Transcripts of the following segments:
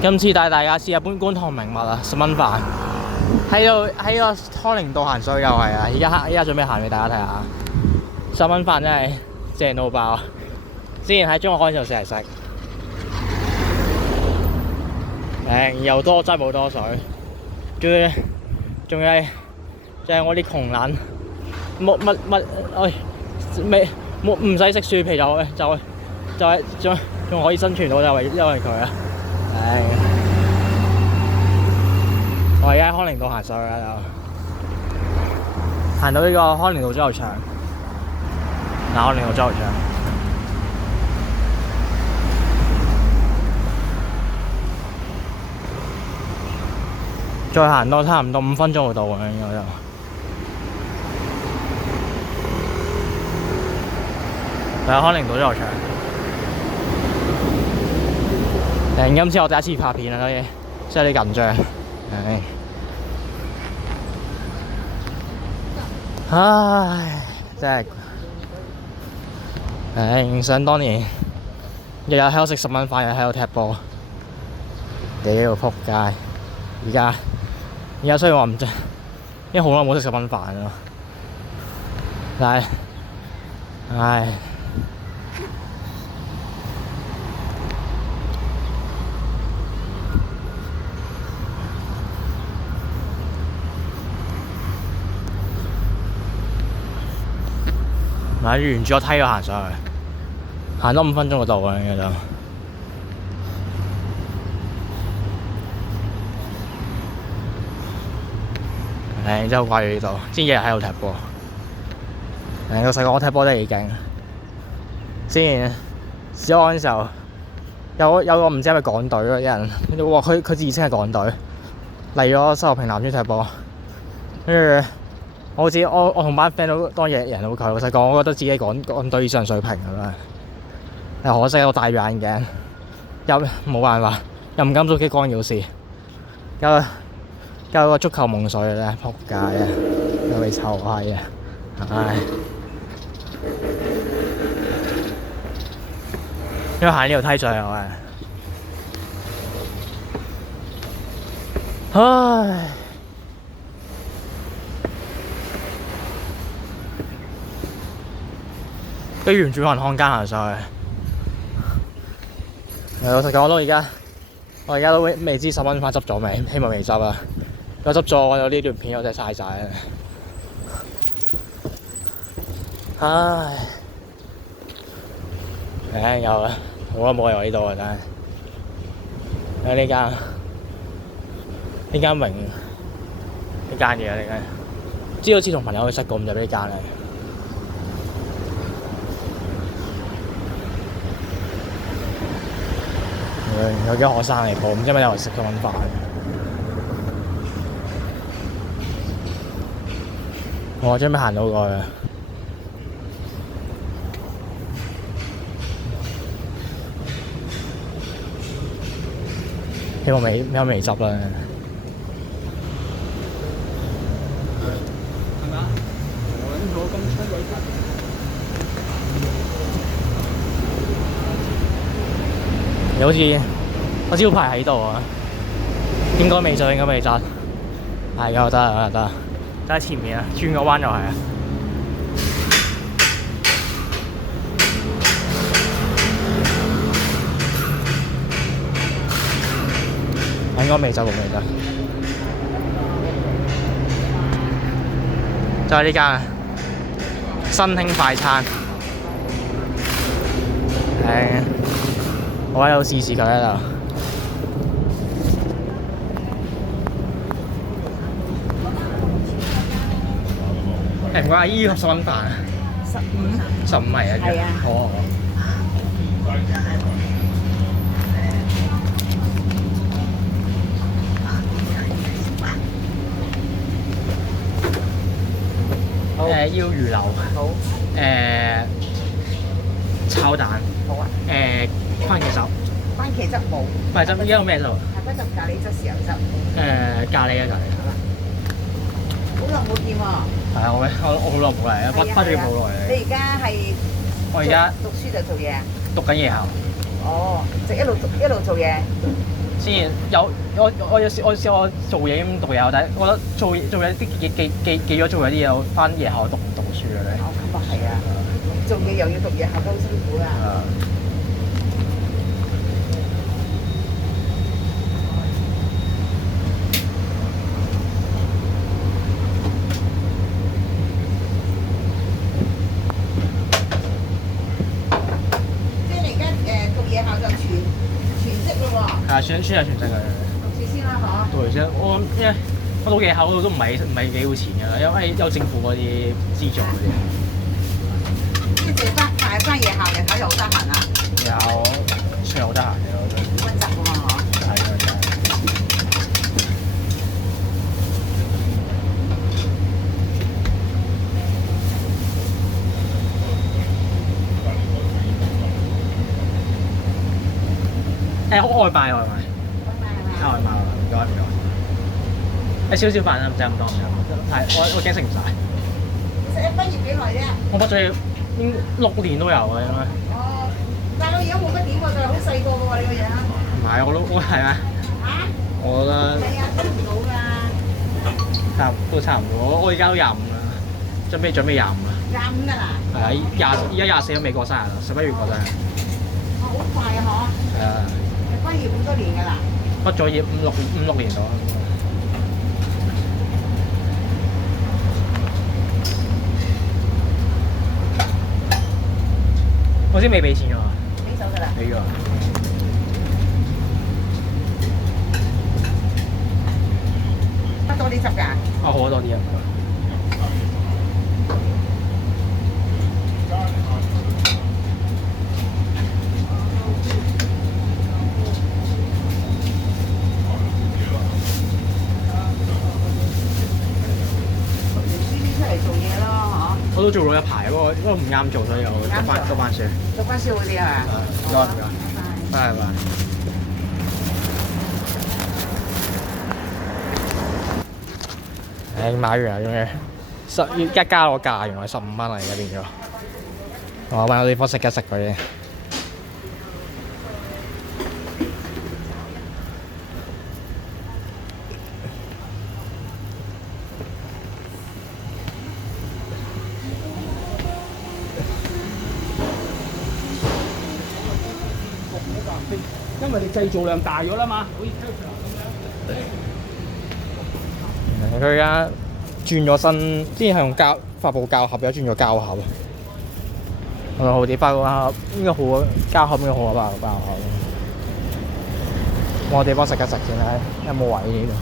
今次帶大家試日本觀塘名物啊，10蚊飯喺個康寧道行水又係啊！而家準備行俾大家睇下，10蚊飯真係正到爆。之前喺中學嗰陣時成日食，平又多真係冇多水，仲係我啲窮撚唔使食樹皮仲可以生存到，因為佢啊！我而家喺康寧道行上去啦，行到呢個康寧道足球場，康寧道足球場，再行多差唔多5分鐘就到啦，應該就。係康寧道足球場。今次我第一次拍片啊，所以真係有啲緊張。唉，真係，想當年日日喺度食10蚊飯，日日喺度踢波，屌仆街！而家雖然話唔正，因為好耐冇食10蚊飯啦，但係，唉。沿住個梯度行上去，行多5分鐘就到啦，應該就。真係好掛住呢度，之前日日喺度踢波。個細個我踢波都幾勁。之前小學嗰陣時候，有個唔知係咪港隊嘅人，哇！佢自稱係港隊，嚟咗西和平南村踢波，跟住。我同班 friend 都當日人好佢，老實講，我覺得自己港隊以上水平㗎啦。但可惜我戴住眼鏡，又冇辦法，又唔敢做激光耀視，有個足球夢水咧，仆街啊！有味臭閪啊！唉，因為行呢條梯上嚟，唉。跟住沿住銀行街行上去，老實講，我而家都未知10蚊飯執咗未，希望未執啊！如果執咗，我有呢段片我真係嘥晒啦。唉，有啦，好耐冇嚟呢度啊，真係。呢間榮呢間嘢啊，呢間，知好似同朋友去食過，唔知呢間嚟。有啲學生嚟報，唔知咪有人食10蚊飯。我準備行到過去，希望未執啦。你好似個招牌喺度啊，應該未執，係㗎，得，就喺前面啊，轉個彎就係啊。應該未執，就係呢間新興快餐。我喺度試佢喺度。唔該，阿姨10蚊飯啊？15係啊？係啊。好。要魚柳。好。炒蛋。好啊。番茄汁。番茄汁冇。番茄汁依家有咩汁啊？係不汁咖喱汁、豉油汁。咖喱啊，好耐冇見喎。係啊，我好耐冇嚟啊，畢咗業好耐。你而家係？我而家讀書就做嘢啊？讀緊夜校。哦，就一路做嘢。之前我做嘢咁讀夜校，但係我覺得做嘢啲記咗做嘢啲嘢，我翻夜校讀唔讀書嘅咧。哦，咁啊係啊，做嘢又要讀夜校都好辛苦啊。即係你而家讀夜校就全職咯喎。係啊，全係全職嘅。讀書先啦，嗬。讀完先，因為我讀夜校嗰度都唔係幾要錢㗎啦，因為有政府嗰啲資助嗰啲。即係翻夜校嘅睇就好得閒啦。夜校算係好得閒嘅，我覺得。溫習㗎嘛，嗬。係啊，真係。外賣。外賣，唔該。少少飯啦，唔使咁多。係，我驚食唔晒。其實你畢業幾耐啫？我畢咗業應6年都有嘅應該。哦，但係我而家冇乜點喎，就係好細個嘅喎，你個樣。唔係，我係咩？嚇？我覺得係啊，睇唔到㗎。都差唔多。我而家都25啦，準備25啦。25㗎啦。係啊，而家24都未過生日啦，11月過生日。哦，好快啊！嗬。係啊。你畢業咁多年㗎啦？畢咗業5、6年到。我先未俾錢㗎嘛。俾手㗎啦。俾咗。得多啲汁㗎？好多啲啊！我都做咗一排，不過唔啱做，所以我讀翻書。讀翻書好啲係嘛？唔該。拜拜。買完啦，終於一加個價，原來15蚊啦，而家變咗。我揾個地方食一食佢啫。因為你製造量大咗啦嘛，好似 Tesla 咁樣。佢而家轉咗新，之前係用發泡膠盒，而家轉咗膠盒。好啲，發泡膠盒應該好啊，膠盒應該好啊，發泡膠盒。我地方食一食先啦，有冇位呢度？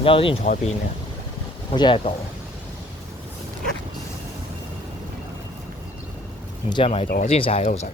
而家之前坐邊嘅，好似喺度。唔知係咪喺度？我之前成日喺度食。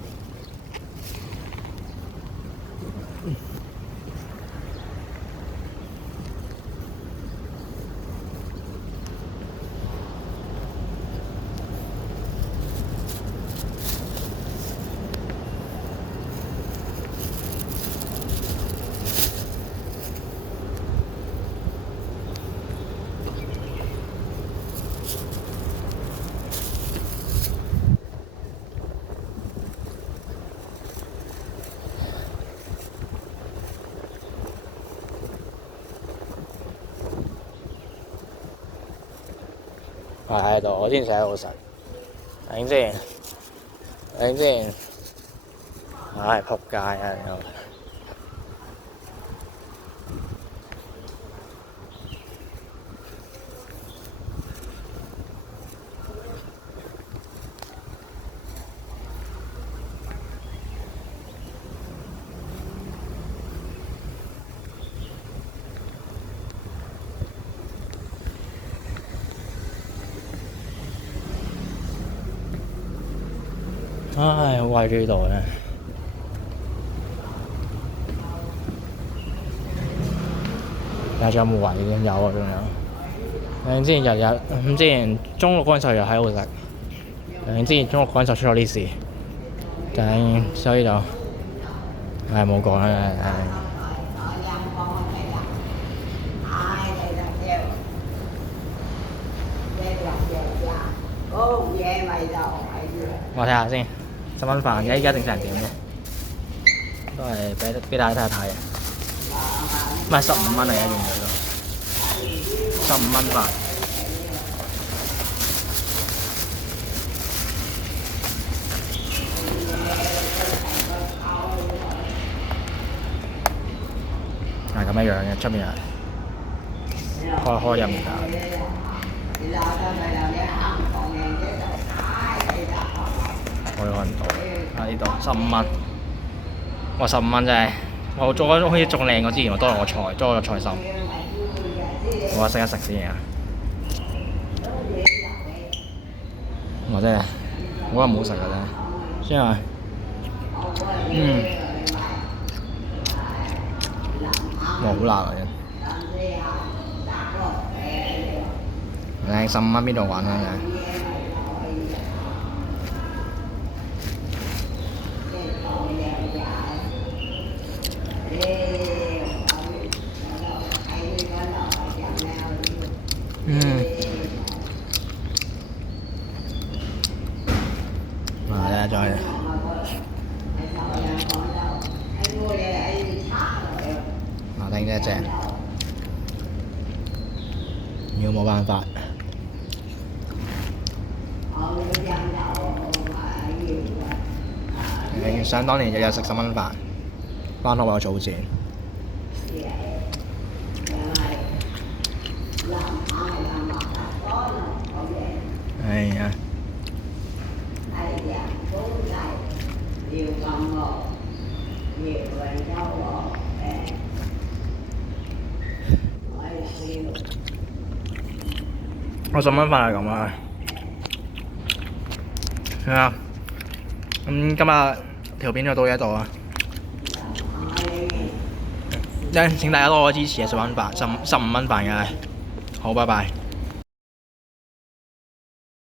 喺度，我之前成日喺度食。等先，唉，仆街啊！唉，好喺呢度咧。仲有冇位嘅？有啊，仲有。之前之前中六嗰陣時候又喺度食。之前中六嗰陣時候出咗啲事，所以就冇講啦。我睇下先，10蚊飯，而家整成點嘅？都係俾大家睇一睇。唔係15蚊嚟嘅，原來都15蚊飯。係咁樣樣嘅，出面係開入面㗎。我開唔到，呢度15蚊。哇，15蚊真係，我做嗰種好似仲靚過之前，我多咗個菜，多咗個菜心。我食一食先啊！我真係好唔好食嘅啫，先係哇好辣啊真。15蚊邊度玩啊？再麻丁真係正，如果冇辦法，想當年日日食10蚊飯，返學為我儲錢。哎呀！我10蚊飯係咁啦，係啊。咁今日條片就到呢一度啦。請大家多多支持啊！15蚊飯嘅，好，拜拜。